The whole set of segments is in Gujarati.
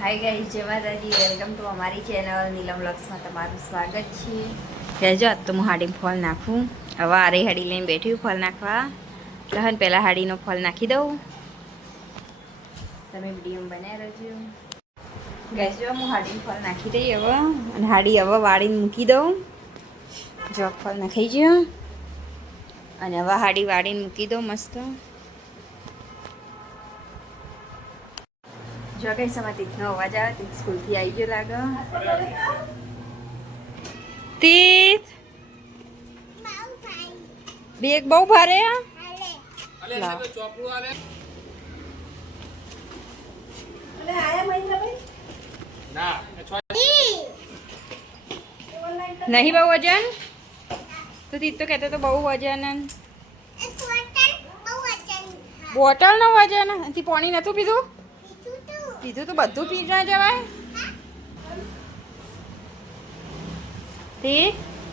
હાય ગાઈસ, જય માતાજી. વેલકમ ટુ અમારી ચેનલ નીલમ વ્લોગ્સમાં તમારું સ્વાગત છે. કહેજો આજ તો હું હાડીમાં ફોલ નાખું. હવે આરે હાડી લઈને બેઠી ફોલ નાખવા. લહન પહેલાં હાડીનો ફોલ નાખી દઉં. તમે વિડીયો બનાવી રહેજો. કહેજો હું હાડીનો ફોલ નાખી દઈ હવે, અને હાડી હવે વાળીને મૂકી દઉં. જો ફોલ નાખી ગયો, અને હવે હાડી વાળીને મૂકી દઉં મસ્ત. જો કઈ સમય તીથનો અવાજ આવે તીથ સ્કૂલથી આવી ગયો લાગે. તીથ બેગ બહુ ભારે. નહીં બહુ વજન તો તીથ તો કહેતો તો બહુ વજન. બોટલ નો વજન તી પાણી નતું પીધું? પીધું તો બધું પી ના જવાય. તે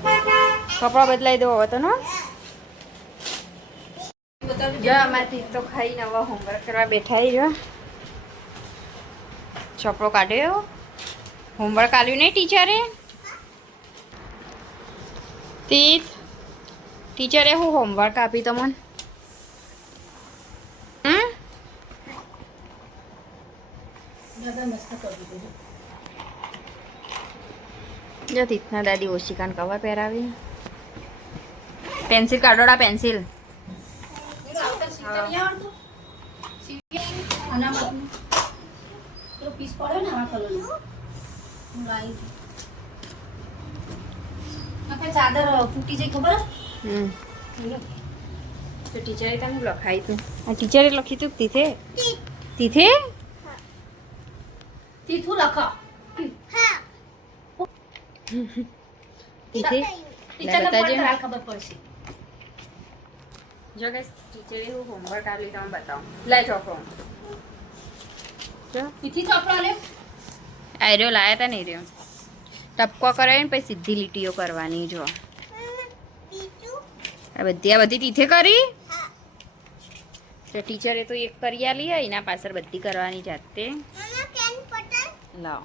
કપડાં બદલાઈ દો હવે તો. જો આમાંથી તો ખાઈને હવે હોમવર્ક કરવા બેઠા રહ્યો. ચોપડો કાઢ્યો. હોમવર્ક આલ્યું નહીં ટીચરે? ટીચરે હું હોમવર્ક આપી તમને? જો તીથના દાદી ઓશિકાને કવર પહેરાવી. પેન્સિલ કાઢોડા પેન્સિલ. ચાદર ફૂટી જાય ખબર? તો ટીચરે તમે લખાઈ તું. આ ટીચરે લખી તું તીથે? તીથે તીથું લખો. તીથે ટીચરને પણ ખબર પડશે. જો ગાઈસ ટીચરે હું હોમવર્ક આપી તમે બતાવો. લાય ચોપડો. જો તીથી ચોપડો લે. આયરો લાયા તા નહીં રહ્યો. ટપકો કરાવીને પછી સીધી લીટીઓ કરવાની. જો આ બધી તીથે કરી. તો ટીચરે તો એક કરી આલી હોય, એના પાછળ બધી કરવાની જાતે. લાવ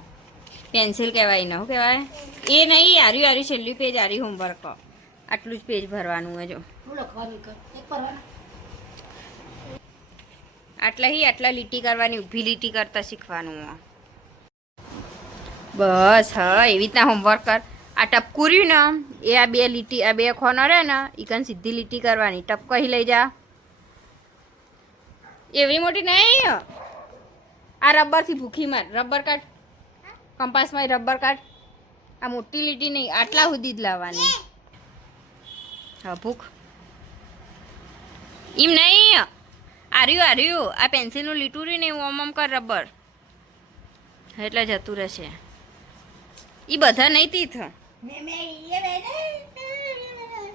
પેન્સિલ કહેવાય ને શું કહેવાય એ નહીં. આર્યું છેલ્લું પેજ આર્યું હોમવર્ક. આટલું જ પેજ ભરવાનું હોય. જો આટલા લીટી કરવાની, ઊભી લીટી કરતા શીખવાનું. બસ હા એવી રીતના હોમવર્ક કર. આ ટપકું રહ્યું ને એ આ બે લીટી, આ બે ખોનો રહે ને એ કન સીધી લીટી કરવાની. ટપકો અહીં લઈ જા. એવી મોટી નહીં. આ રબરથી ભૂખી માર. રબર કાઢ. કંપાસમાં રબર કાઢ. આ મોટી લીટી નહીં, આટલા સુધી જ લાવવાની. હા ભૂખ એમ નહીં. આર્યું આ પેન્સિલનું લીટું રહ્યું ને એવું ઓમ કર રબર, એટલે જતું રહેશે. એ બધા નહીં તીથ.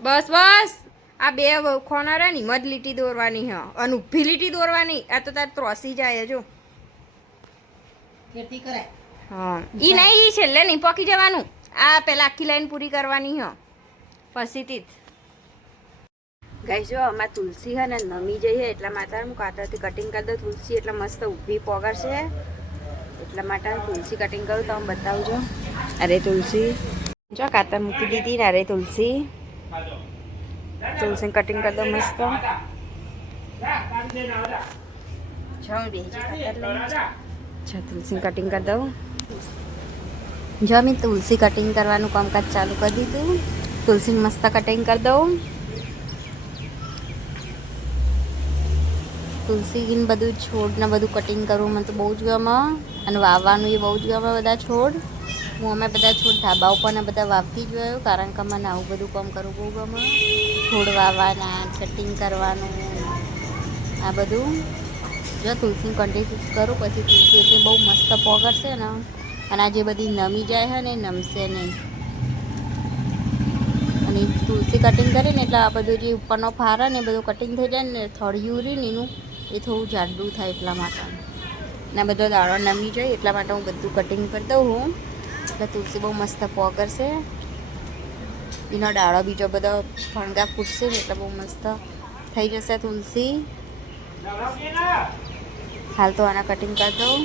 બસ આ બે ખોના રહે ને મધ લીટી દોરવાની. હા અને ઊભી લીટી દોરવાની. આ તો તાર ત્રોસી જાય. જો હા એ નહીં, છેલ્લે નહીં પોકી જવાનું. આ પેલા આખી લાઈન પૂરી કરવાની. હા પછી તીથ. ગાઈસ જો અમારે તુલસી હે ને નમી જઈએ એટલા માટે હું કાતરથી કટિંગ કરી દઉં. તુલસી એટલે મસ્ત ઊભી પોગરશે એટલા માટે તુલસી કટિંગ કરું. તમે બતાવજો. અરે તુલસી જો કાતર મૂકી દીધી ને. અરે તુલસી કટિંગ કરી દઉં મસ્ત. તુલસી કટિંગ કરી દઉં. જો મેં તુલસી કટિંગ કરવાનું કામકાજ ચાલુ કરી દીધું. તુલસી મસ્ત કટિંગ કરી દઉં. તુલસી બધું છોડ ને બધું કટિંગ કરવું મને તો બહુ જ ગમે. અને વાવવાનું એ બહુ જ ગમે. બધા છોડ હું અમે બધા છોડ ધાબા ઉપર ને બધા વાવતી જ હોય, કારણ કે મને આવું બધું કામ કરવું બહુ ગમે. છોડ વાવવાના, કટિંગ કરવાનું, આ બધું. જો તુલસી કન્ટિન્યુ કરું પછી તુલસી એટલે બહુ મસ્ત પોગરશે ને. અને આ જે બધી નમી જાય છે ને એ નમશે નહીં. અને તુલસી કટિંગ કરે ને એટલે આ બધું જે ઉપરનો ફાર ને એ બધું કટિંગ થઈ જાય ને. થળિયું રહ્યું ને એનું એ થોડું જાડું થાય એટલા માટે. ને બધો દાડો નમી જાય એટલા માટે હું બધું કટિંગ કરી દઉં હું. એટલે તુલસી બહુ મસ્ત પોગરશે. એનો ડાળો બીજો બધો ફણગા ફૂટશે ને એટલે બહુ મસ્ત થઈ જશે તુલસી. હાલ તો આના કટિંગ કરી દઉં.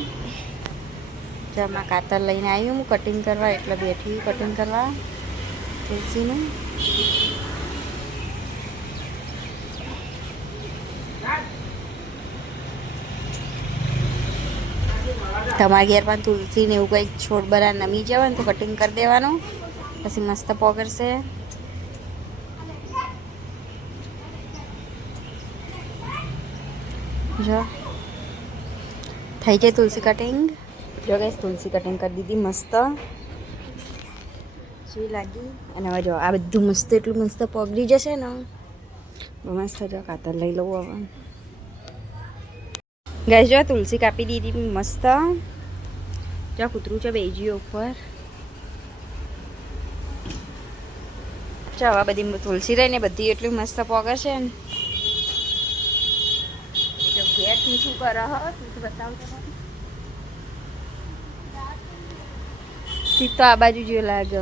જેમાં કાતર લઈને આવી હું કટિંગ કરવા, એટલે બેઠી કટિંગ કરવા તુલસીનું. તમારા ઘેર પણ તુલસી ને એવું કંઈક છોડ બરા નમી જાય ને તો કટિંગ કરી દેવાનું, પછી મસ્ત પોગરશે. જો થઈ જાય તુલસી કટિંગ. જો ગાઈસ તુલસી કટિંગ કરી દીધી મસ્ત જે લાગી. અને હવે જો આ બધું મસ્ત એટલું મસ્ત પગડી જશે ને બહુ મસ્ત. જો કાતર લઈ લઉં હવે. ગાઈસ જો તુલસી કાપી દીધી મસ્ત. જો કૂતરું છે બેજીઓ ઉપર. જો હવે બધી તુલસી રહીને બધી એટલી મસ્ત પોગર છે ને. જો ઘેર શું કરે હ બતાવું તમને. તીત તો આ બાજુ જો લાગે.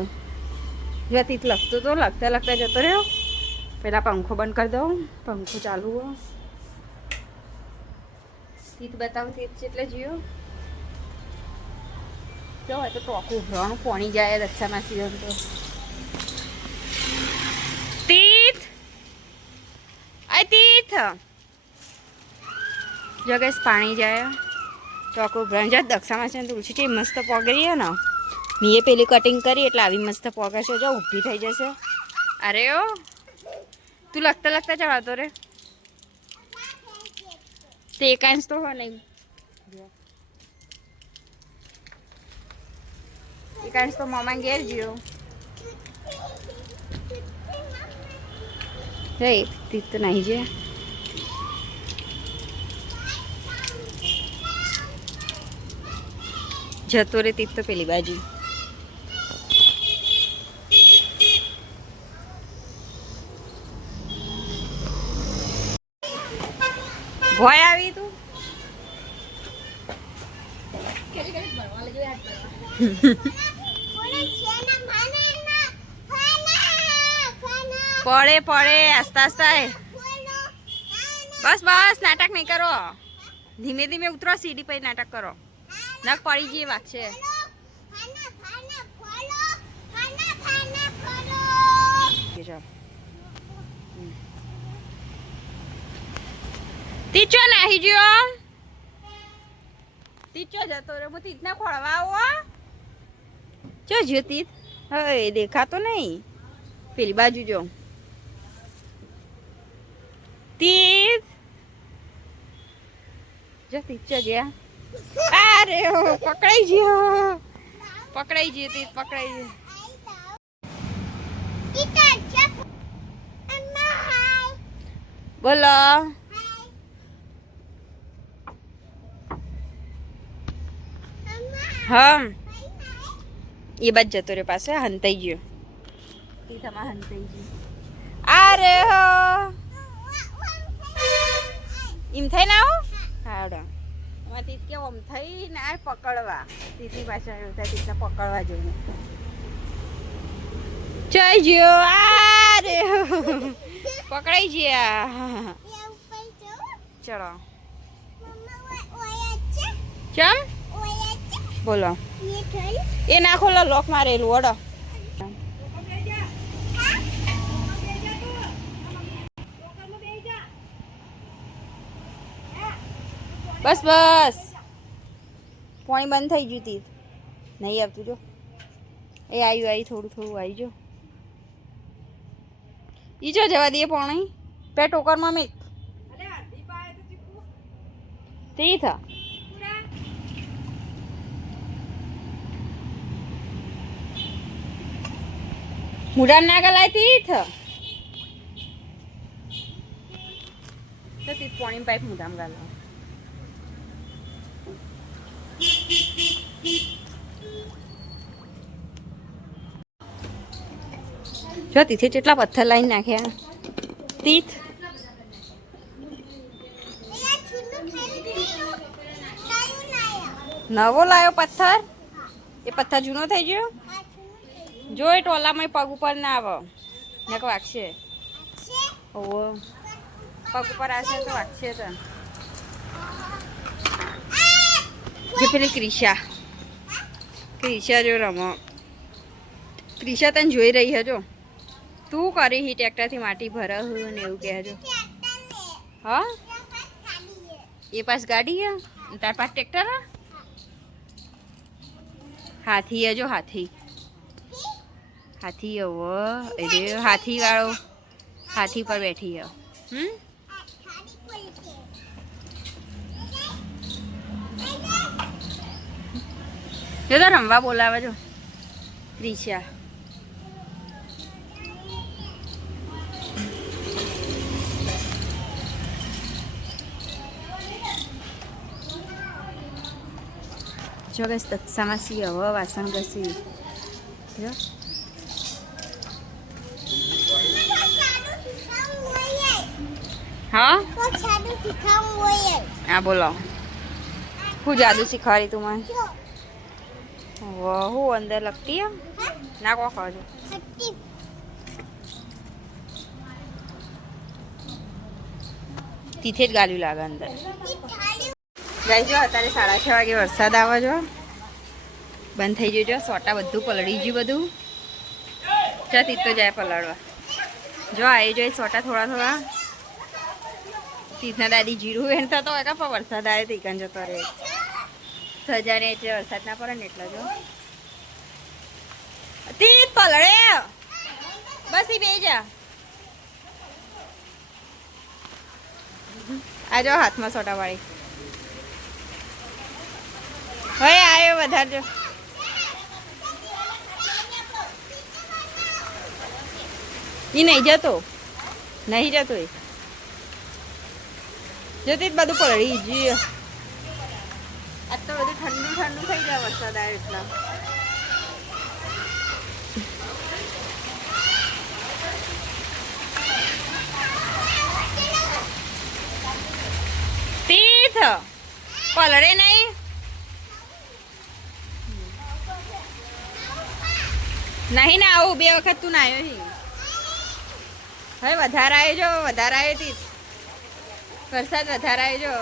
જો તીત લખતો તો લખતા લખતા જતો રહ્યો. પહેલાં પંખો બંધ કરી દઉં, પંખો ચાલુ હો. તીત બતાવું તીત એટલે જીઓ. જો હોય તો ટોકું ઉભરવાનું પોણી જાય રક્ષામાં સીઝન તો. તીત આ તીત જો ગેસ પાણી જાય ટોકું ઉભરવાનું જાય. દક્ષામાં છે તુલસી છે મસ્ત પોગરી ને. મેં પેલી કટિંગ કરી એટલે આવી મસ્ત પોગર છે. જો ઊભી થઈ જશે. અરે ઓ તું લખતા લખતા જવાતો રે. તે એકાંશ તો હોય નહીં. એકાંશ તો મામા ઘેર જ્યો. હે તીત તો નહીં છે. જતો રે તીત તો પેલી બાજુ. ભોય આવી તું. પડે પડે આસ્તા આસ્તા. બસ બસ નાટક નહીં કરો. ધીમે ધીમે ઉતરો સીડી પર નાટક કરો. નખ પડી જઈએ વાગશે. તીચો નાહી ગયો. તીચો જતો રહ્યો. હું તીતને ખોળવા આવો. ચો જ્યો તીત. હવે દેખાતો નહીં. પેલી બાજુ જો તીત. જો તીત ચો ગયા. અરે પકડાઈ ગયો. પકડાઈ ગયો તીત પકડાઈ ગયો. બોલો હા એ બાદ જતો રહ્યો. પાસે હંતાઈ ગયો. તીથામાં હંતાઈ ગયો. અરે હો એમ થઈ ના આવો. હાડા એમાં તીત કે ઓમ થઈ ને આ પકડવા. તીતની પાછળ એવું થાય તીતને પકડવા જઈને જઈ ગયો. અરે પકડાઈ ગયા. ચલો ચમ બોલો. એ નાખો લોક મારેલું ઓડો. બસ બસ પાણી બંધ થઈ ગયું. તીત નહીં આવતું જો. એ આવ્યું આવી થોડું થોડું આવી જો. ઈ જો જવા દઈએ પાણી. પે ટોકરમાં મેં તીત મુડામ ના ગલાય તીત. તો તીત પાણી પાઇપ મુડામ ગાલા. જો તીથે કેટલા પથ્થર લાઈન નાખ્યા. તીત નવો લાયો પથ્થર. એ પથ્થર જૂનો થઈ ગયો. જો એ ટોલામાં પગ ઉપર ના આવે ને વાગશે. ઓહો પગ ઉપર આવશે તો વાગશે. તો જે પેલી ક્રિશા ક્રિશા જો રમો. ક્રિશા તને જોઈ રહી હજો. તું કરી હી ટ્રેક્ટરથી માટી ભરહ ને એવું કહેજો. હા એ પાસ ગાડી હે તાર પાસ ટ્રેક્ટર હે. હાથી હે જો હાથી. હાથી હવે અરે હાથી વાળો હાથી પર બેઠી હે. જો તો રમવા બોલાવે જો ક્રિશા. જો ગઈશ દક્ષામાં સી હવે વાસણ ઘસી જો. હા હા બોલો હું જાદુ શીખવાડી તું મને. હું અંદર લગતી એમ ના કો ખાજો. તીથે જ ગાલ્યું લાગે અંદર. ગાઈ જો અત્યારે 6:30 વાગે વરસાદ આવે જો. બંધ થઈ ગયો જો. સોટા બધું પલળી ગયું બધું. ચા તીત તો જાય પલાળવા. જો આવી જોઈએ સોટા થોડા થોડા. તીથના દાદી જીરું વેણ થતો હોય કા પણ વરસાદ આવે તો ઈકન જતો રહે. સજાને એટલે વરસાદ ના પડે ને એટલે જો. તીત પલળે બસ ઈ બે જા. આ જો હાથમાં સોટા વાળી. હવે આવ્યો વધારજો. ઈ નહીં જતો નહીં જતો એ જતી જ બધું પલળી ગયું. આજ તો બધું ઠંડુ ઠંડુ થઈ જાય વરસાદ આવે એટલા. તીર્થ પલળે નહીં. નહીં ને આવું 2 વખત તું ના આવ્યો છી. હવે વધારે આવ્યો જો વધારે આવ્યો તીર્થ. વરસાદ વધારે આવ્યો જો.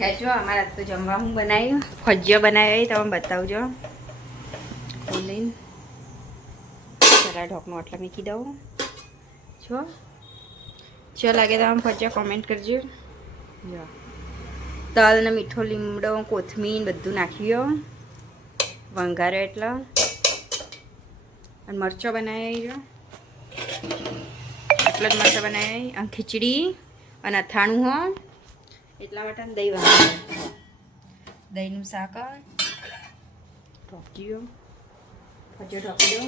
ગાજો અમારા તો જમવા હું બનાવ્યું ફજ્જો બનાવ્યો તમે બતાવજો. ખોલીને જરા ઢોકનું આટલા મૂકી દઉં જો લાગે તો આમ ફજ્જો કોમેન્ટ કરજો. જો તલ ને મીઠો લીમડો કોથમીર બધું નાખ્યું વંઘાર્યો એટલે. અને મરચો બનાવી જો એટલો જ મરચો બનાવી. અને ખીચડી અને અથાણું હો એટલા માટે દહીં વાળું દહીંનું શાક ઢોકી દો ફજ્જો ઢોકી દો.